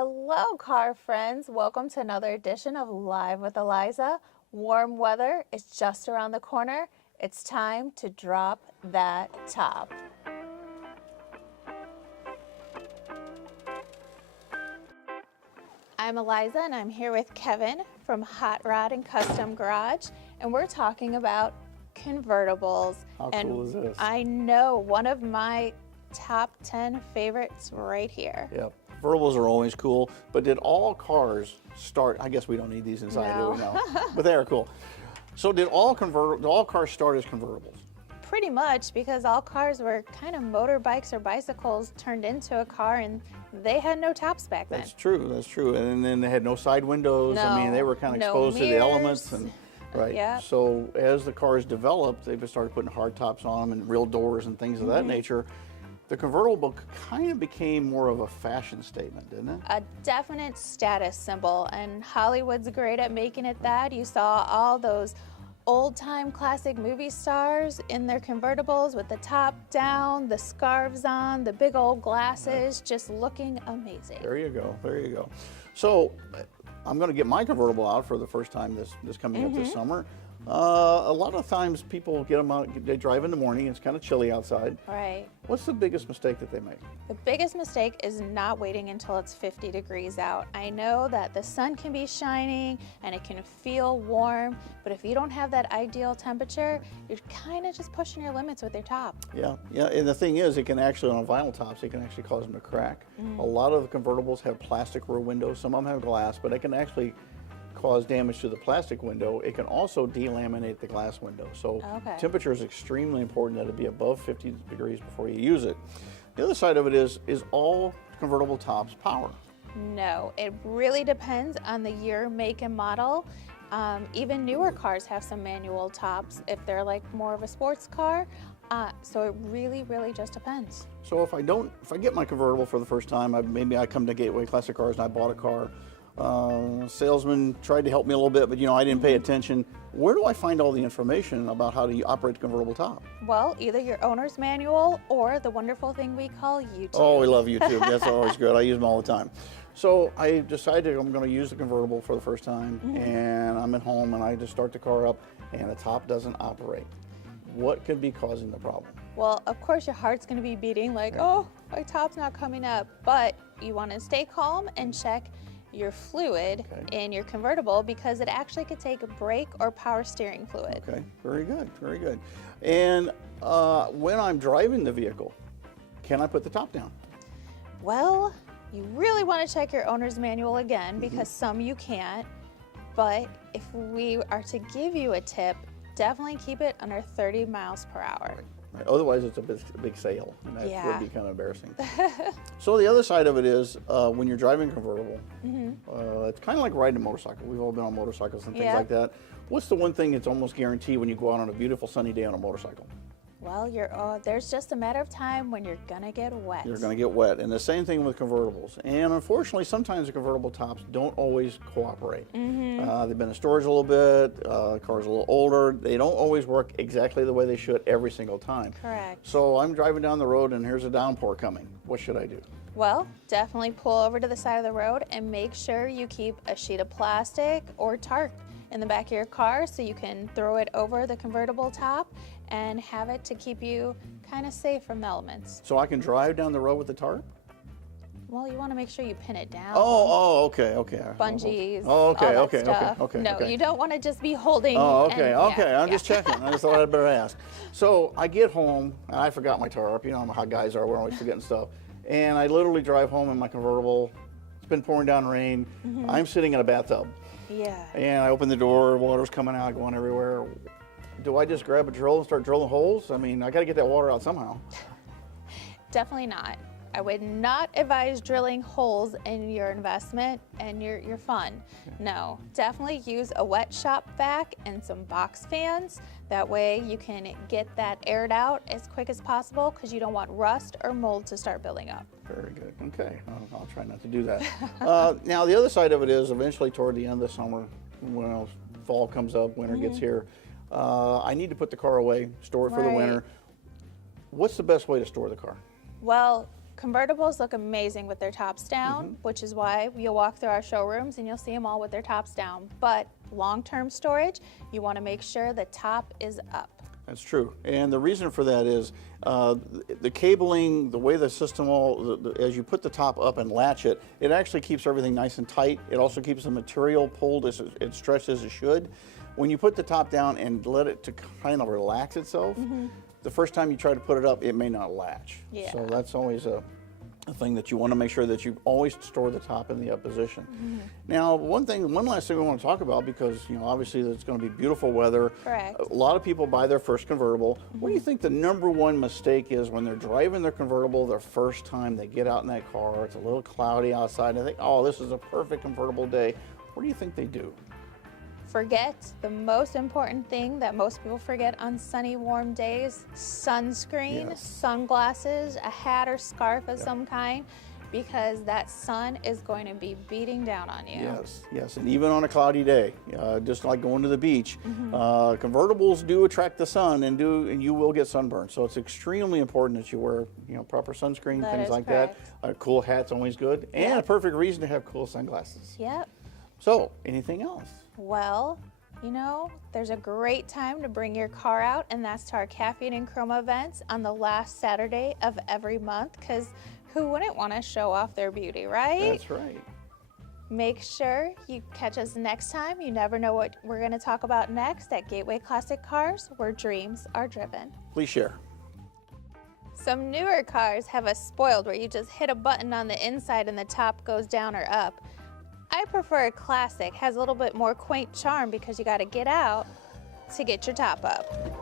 Hello, car friends. Welcome to another edition of Live with Eliza. Warm weather is just around the corner. It's time to drop that top. I'm Eliza and I'm here with Kevin from Hot Rod and Custom Garage, and we're talking about convertibles. How cool is this? I know, one of my top 10 favorites right here. Yep. Convertibles are always cool, but did all cars start, I guess we don't need these inside, No. do we? No. But they are cool. So did all cars start as convertibles? Pretty much, because all cars were kind of motorbikes or bicycles turned into a car, and they had no tops back then. That's true. And then they had no side windows. No, I mean, they were kind of no exposed to the mirrors. elements. And right. Yep. So as the cars developed, they started putting hard tops on them and real doors and things of that nature. The convertible kind of became more of a fashion statement, didn't it? A definite status symbol, and Hollywood's great at making it that. You saw all those old-time classic movie stars in their convertibles with the top down, the scarves on, the big old glasses, just looking amazing. There you go. There you go. So I'm going to get my convertible out for the first time this coming up this summer. A lot of times people get them out, they drive in the morning, it's kind of chilly outside. Right. What's the biggest mistake that they make? The biggest mistake is not waiting until it's 50 degrees out. I know that the sun can be shining and it can feel warm, but if you don't have that ideal temperature, you're kind of just pushing your limits with your top. Yeah, and the thing is, it can actually, on vinyl tops, it can actually cause them to crack. A lot of the convertibles have plastic rear windows, some of them have glass, but it can actually cause damage to the plastic window. It can also delaminate the glass window. So temperature is extremely important that it be above 50 degrees before you use it. The other side of it is all convertible tops power? No, it really depends on the year, make, and model. Even newer cars have some manual tops if they're like more of a sports car. So it really just depends. So if I get my convertible for the first time, maybe I come to Gateway Classic Cars and I bought a car. Salesman tried to help me a little bit, but I didn't pay attention. Where do I find all the information about how to operate the convertible top? Well, either your owner's manual or the wonderful thing we call YouTube. Oh, we love YouTube. That's always good. I use them all the time. So I decided I'm going to use the convertible for the first time, and I'm at home and I just start the car up and the top doesn't operate. What could be causing the problem? Well, of course your heart's going to be beating like, oh, my top's not coming up. But you want to stay calm and check your fluid in your convertible, because it actually could take a brake or power steering fluid. Okay, very good. And when I'm driving the vehicle, can I put the top down? Well, you really want to check your owner's manual again, because some you can't. But if we are to give you a tip, definitely keep it under 30 miles per hour. Right. Otherwise, it's a big sale, and that would be kind of embarrassing. So the other side of it is, when you're driving a convertible, it's kind of like riding a motorcycle. We've all been on motorcycles and things like that. What's the one thing that's almost guaranteed when you go out on a beautiful sunny day on a motorcycle? Well, there's just a matter of time when you're gonna get wet. You're gonna get wet, and the same thing with convertibles. And unfortunately, sometimes the convertible tops don't always cooperate. They've been in storage a little bit, the car's a little older. They don't always work exactly the way they should every single time. Correct. So I'm driving down the road and here's a downpour coming. What should I do? Well, definitely pull over to the side of the road and make sure you keep a sheet of plastic or tarp in the back of your car so you can throw it over the convertible top and have it to keep you kind of safe from the elements. So I can drive down the road with the tarp? Well, you want to make sure you pin it down. Okay. Bungees. Oh, okay, all that stuff. okay. No, you don't want to just be holding. Okay. I'm just checking. I just thought I'd better ask. So I get home and I forgot my tarp. You know how guys are. We're always forgetting stuff. And I literally drive home in my convertible. It's been pouring down rain. I'm sitting in a bathtub. Yeah. And I open the door. Water's coming out, going everywhere. Do I just grab a drill and start drilling holes? I mean, I got to get that water out somehow. Definitely not. I would not advise drilling holes in your investment and your fun. No, definitely use a wet shop vac and some box fans. That way you can get that aired out as quick as possible, because you don't want rust or mold to start building up. Very good. Okay, I'll try not to do that. Now the other side of it is, eventually toward the end of the summer, when fall comes up, winter gets here, I need to put the car away, store it for the winter. What's the best way to store the car? Well, Convertibles look amazing with their tops down, which is why you'll walk through our showrooms and you'll see them all with their tops down. But long-term storage, you want to make sure the top is up. That's true, and the reason for that is the cabling, the way the system as you put the top up and latch it, it actually keeps everything nice and tight. It also keeps the material pulled as it stretched as it should. When you put the top down and let it to kind of relax itself, the first time you try to put it up, it may not latch. Yeah. So that's always a thing that you want to make sure that you always store the top in the up position. Now, one last thing we want to talk about, because obviously it's going to be beautiful weather. Correct. A lot of people buy their first convertible. What do you think the #1 mistake is when they're driving their convertible their first time? They get out in that car, it's a little cloudy outside, and they think, oh, this is a perfect convertible day. What do you think they do? Forget the most important thing that most people forget on sunny, warm days: sunscreen, Yes. sunglasses, a hat or scarf of some kind, because that sun is going to be beating down on you. Yes, yes, and even on a cloudy day, just like going to the beach, convertibles do attract the sun, and you will get sunburned. So it's extremely important that you wear proper sunscreen, That things is like correct. that. A cool hat's always good, and Yep. a perfect reason to have cool sunglasses. Yep. So, anything else? Well, there's a great time to bring your car out, and that's to our Caffeine and Chroma events on the last Saturday of every month, because who wouldn't want to show off their beauty, right? That's right. Make sure you catch us next time. You never know what we're going to talk about next at Gateway Classic Cars, where dreams are driven. Please share. Some newer cars have us spoiled where you just hit a button on the inside and the top goes down or up. I prefer a classic, has a little bit more quaint charm because you got to get out to get your top up.